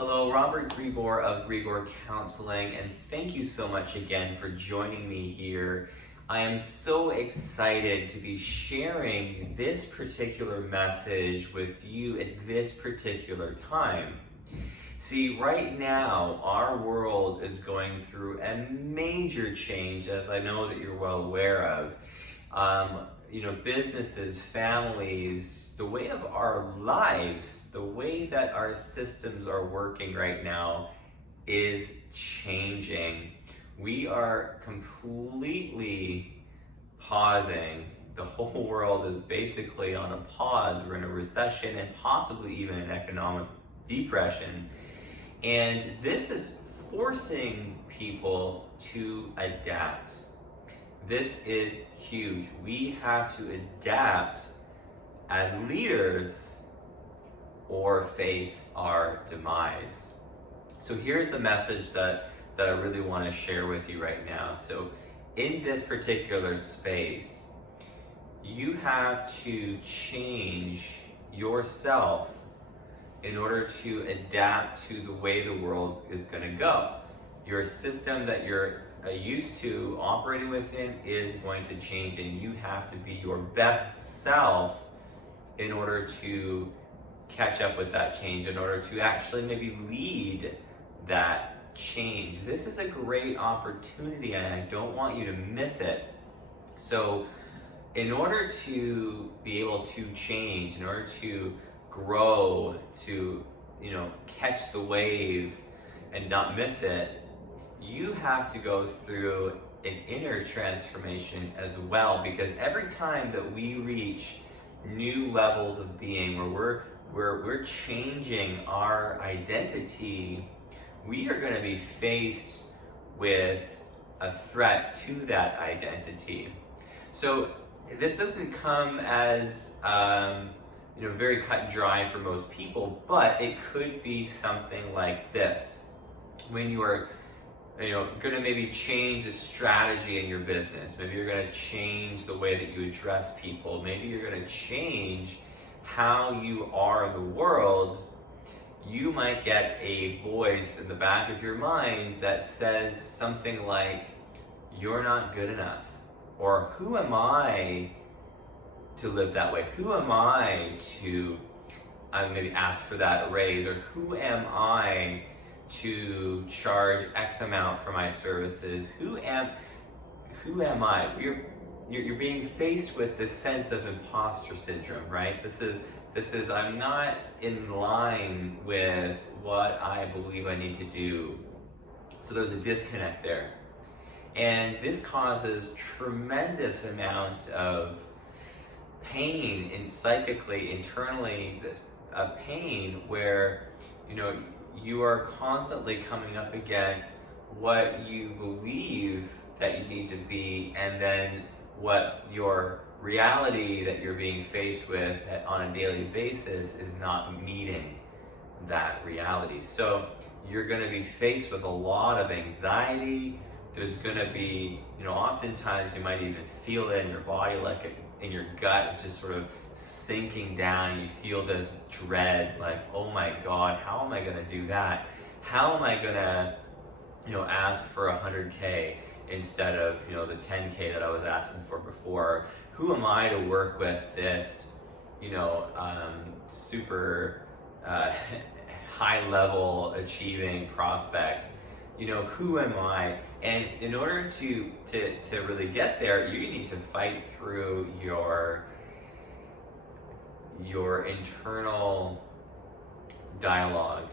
Hello, Robert Grigor of Grigor Counseling, and thank you so much again for joining me here. I am so excited to be sharing this particular message with you at this particular time. See, right now, our world is going through a major change, as I know that you're well aware of. Businesses, families, the way of our lives, the way that our systems are working right now is changing. We are completely pausing. The whole world is basically on a pause. We're in a recession and possibly even an economic depression. And this is forcing people to adapt. This is huge. We have to adapt as leaders or face our demise. So here's the message that I really want to share with you right now. So in this particular space, you have to change yourself in order to adapt to the way the world is going to go. Your system that you're used to operating within is going to change, and you have to be your best self in order to catch up with that change, in order to actually maybe lead that change. This is a great opportunity, and I don't want you to miss it. So in order to be able to change, in order to grow, to catch the wave and not miss it, you have to go through an inner transformation as well, because every time that we reach new levels of being where we're changing our identity, we are going to be faced with a threat to that identity. So this doesn't come as very cut and dry for most people, but it could be something like this. When you are going to maybe change a strategy in your business. Maybe you're going to change the way that you address people. Maybe you're going to change how you are in the world. You might get a voice in the back of your mind that says something like, "You're not good enough," or "Who am I to live that way? Who am I to maybe ask for that raise?" Or "Who am I to charge X amount for my services? Who am I?" You're being faced with this sense of imposter syndrome, right? This is I'm not in line with what I believe I need to do. So there's a disconnect there. And this causes tremendous amounts of pain, and psychically, internally, a pain where you are constantly coming up against what you believe that you need to be, and then what your reality that you're being faced with on a daily basis is not meeting that reality. So you're going to be faced with a lot of anxiety. There's going to be, oftentimes you might even feel it in your body, like in your gut, it's just sort of sinking down, and you feel this dread, like, oh my God, how am I going to do that? How am I going to, ask for 100K instead of, the 10K that I was asking for before? Who am I to work with this, super high level achieving prospect? Who am I? And in order to really get there, you need to fight through your internal dialogue.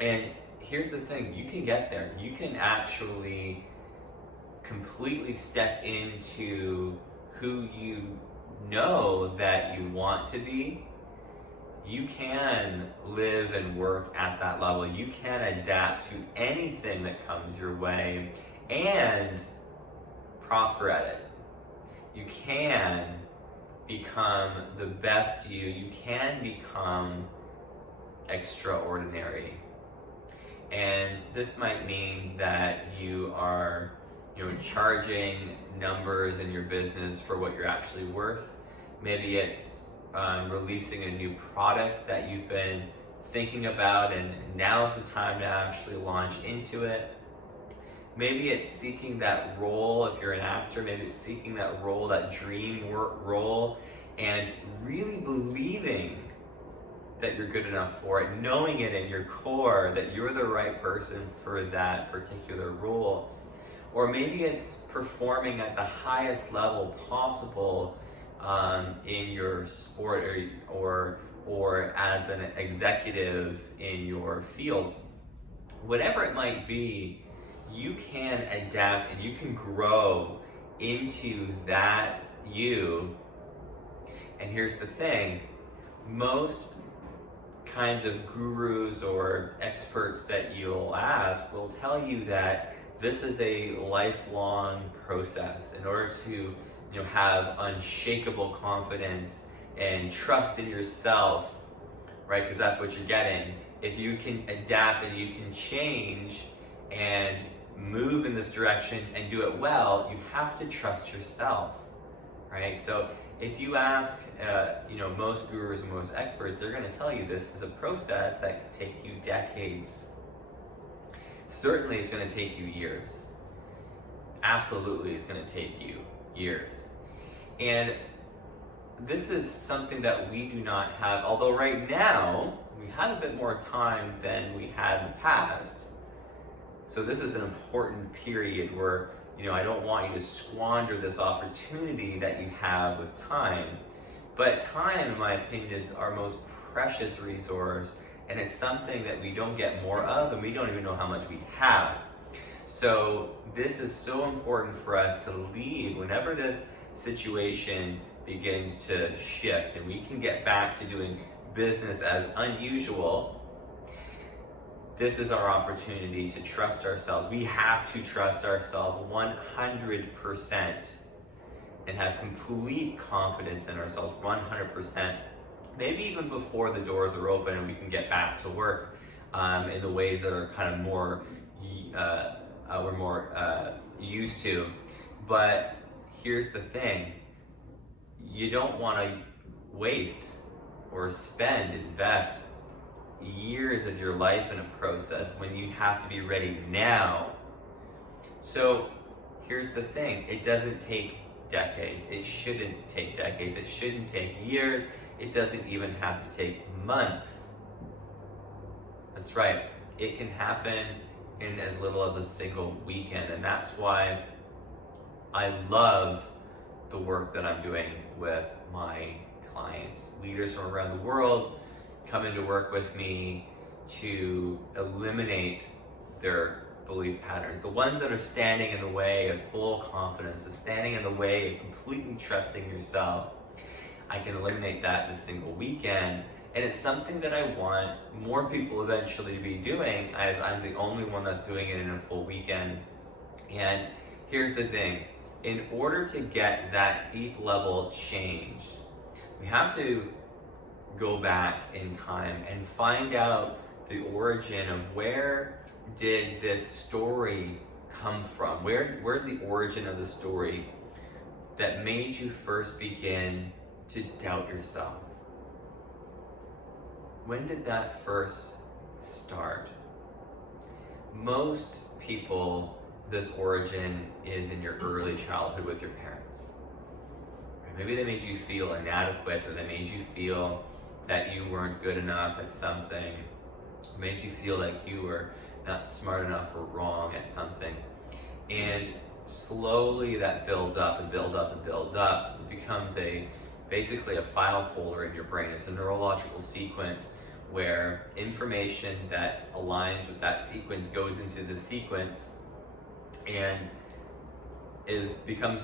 And here's the thing, you can get there. You can actually completely step into who you know that you want to be. You can live and work at that level. You can adapt to anything that comes your way and prosper at it. You can become the best you. You can become extraordinary. And this might mean that you are charging numbers in your business for what you're actually worth. Maybe it's releasing a new product that you've been thinking about, and now is the time to actually launch into it. Maybe it's seeking that role. If you're an actor, maybe it's seeking that role, that dream role, and really believing that you're good enough for it, knowing it in your core that you're the right person for that particular role. Or maybe it's performing at the highest level possible in your sport, or as an executive in your field. Whatever it might be, you can adapt and you can grow into that you. And here's the thing, most kinds of gurus or experts that you'll ask will tell you that this is a lifelong process. In order to have unshakable confidence and trust in yourself, right? Because that's what you're getting. If you can adapt and you can change and move in this direction and do it well, you have to trust yourself, right? So if you ask, most gurus and most experts, they're going to tell you this is a process that could take you decades. Certainly, it's going to take you years. Absolutely, it's going to take you years. And this is something that we do not have, although right now we have a bit more time than we had in the past. So this is an important period where, I don't want you to squander this opportunity that you have with time. But time, in my opinion, is our most precious resource, and it's something that we don't get more of, and we don't even know how much we have. So this is so important for us to leave whenever this situation begins to shift and we can get back to doing business as unusual. This is our opportunity to trust ourselves. We have to trust ourselves 100% and have complete confidence in ourselves 100%. Maybe even before the doors are open and we can get back to work in the ways that are kind of more we're more used to. But here's the thing, you don't want to waste or invest years of your life in a process when you have to be ready now. So here's the thing, it doesn't take decades. It shouldn't take decades. It shouldn't take years. It doesn't even have to take months. That's right. It can happen in as little as a single weekend. And that's why I love the work that I'm doing with my clients. Leaders from around the world come in to work with me to eliminate their belief patterns. The ones that are standing in the way of full confidence, standing in the way of completely trusting yourself. I can eliminate that in a single weekend. And it's something that I want more people eventually to be doing, as I'm the only one that's doing it in a full weekend. And here's the thing, in order to get that deep level change, we have to go back in time and find out the origin of where did this story come from? Where's the origin of the story that made you first begin to doubt yourself? When did that first start? Most people, this origin is in your early childhood with your parents. Maybe they made you feel inadequate, or they made you feel that you weren't good enough at something, made you feel like you were not smart enough or wrong at something. And slowly that builds up and builds up and builds up. It becomes basically a file folder in your brain. It's a neurological sequence where information that aligns with that sequence goes into the sequence and becomes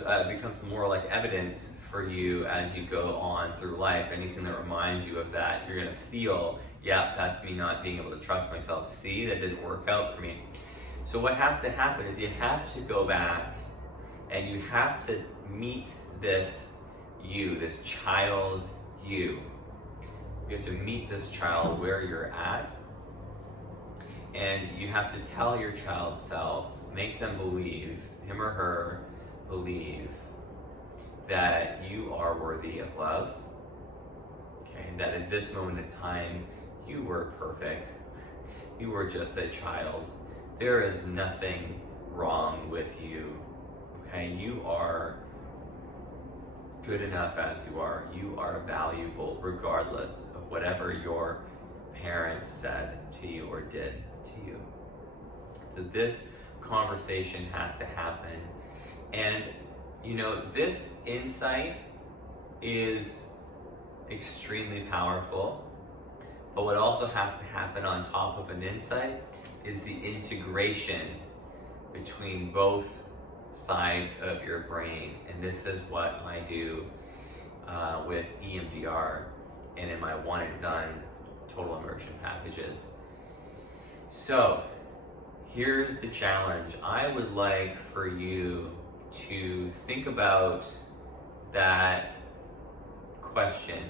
more like evidence for you as you go on through life. Anything that reminds you of that, you're gonna feel, yeah, that's me not being able to trust myself. See, that didn't work out for me. So what has to happen is you have to go back and you have to meet this you, this child you. You have to meet this child where you're at, and you have to tell your child self, make them believe, him or her believe, that you are worthy of love, okay, and that at this moment in time You were perfect. You were just a child. There is nothing wrong with you. Okay? You are good enough as you are. You are valuable regardless of whatever your parents said to you or did to you. So this conversation has to happen. And this insight is extremely powerful, but what also has to happen on top of an insight is the integration between both sides of your brain. And this is what I do with EMDR and in my one and done total immersion packages. So here's the challenge. I would like for you to think about that question,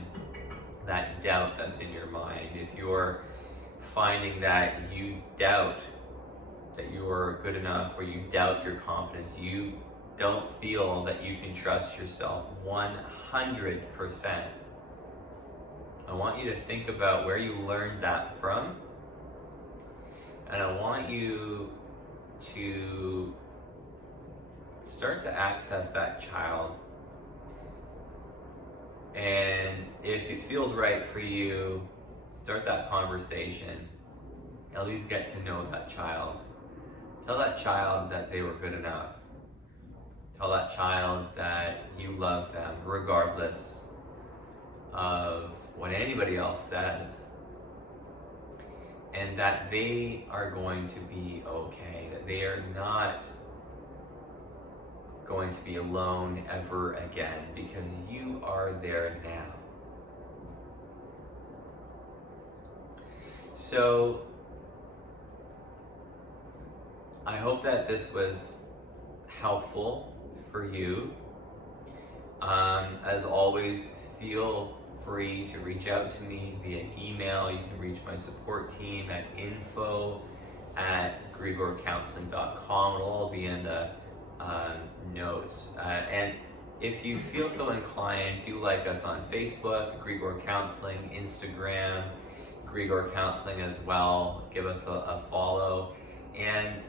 that doubt that's in your mind. If you're finding that you doubt that you are good enough, or you doubt your confidence, you don't feel that you can trust yourself 100%, I want you to think about where you learned that from, and I want you to start to access that child. And if it feels right for you, start that conversation. At least get to know that child. Tell that child that they were good enough. Tell that child that you love them regardless of what anybody else says. And that they are going to be okay. That they are not going to be alone ever again, because you are there now. So I hope that this was helpful for you. As always, feel free to reach out to me via email. You can reach my support team at info@grigorcounseling.com. It'll all be in the notes. And if you feel so inclined, do like us on Facebook, Grigor Counseling, Instagram, Grigor Counseling as well. Give us a follow. And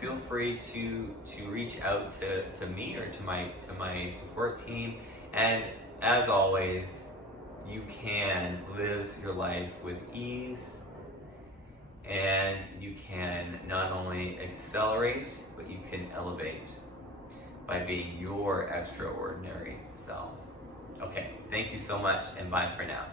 feel free to reach out to me or to my support team. And as always, you can live your life with ease, and you can not only accelerate, but you can elevate by being your extraordinary self. Okay, thank you so much, and bye for now.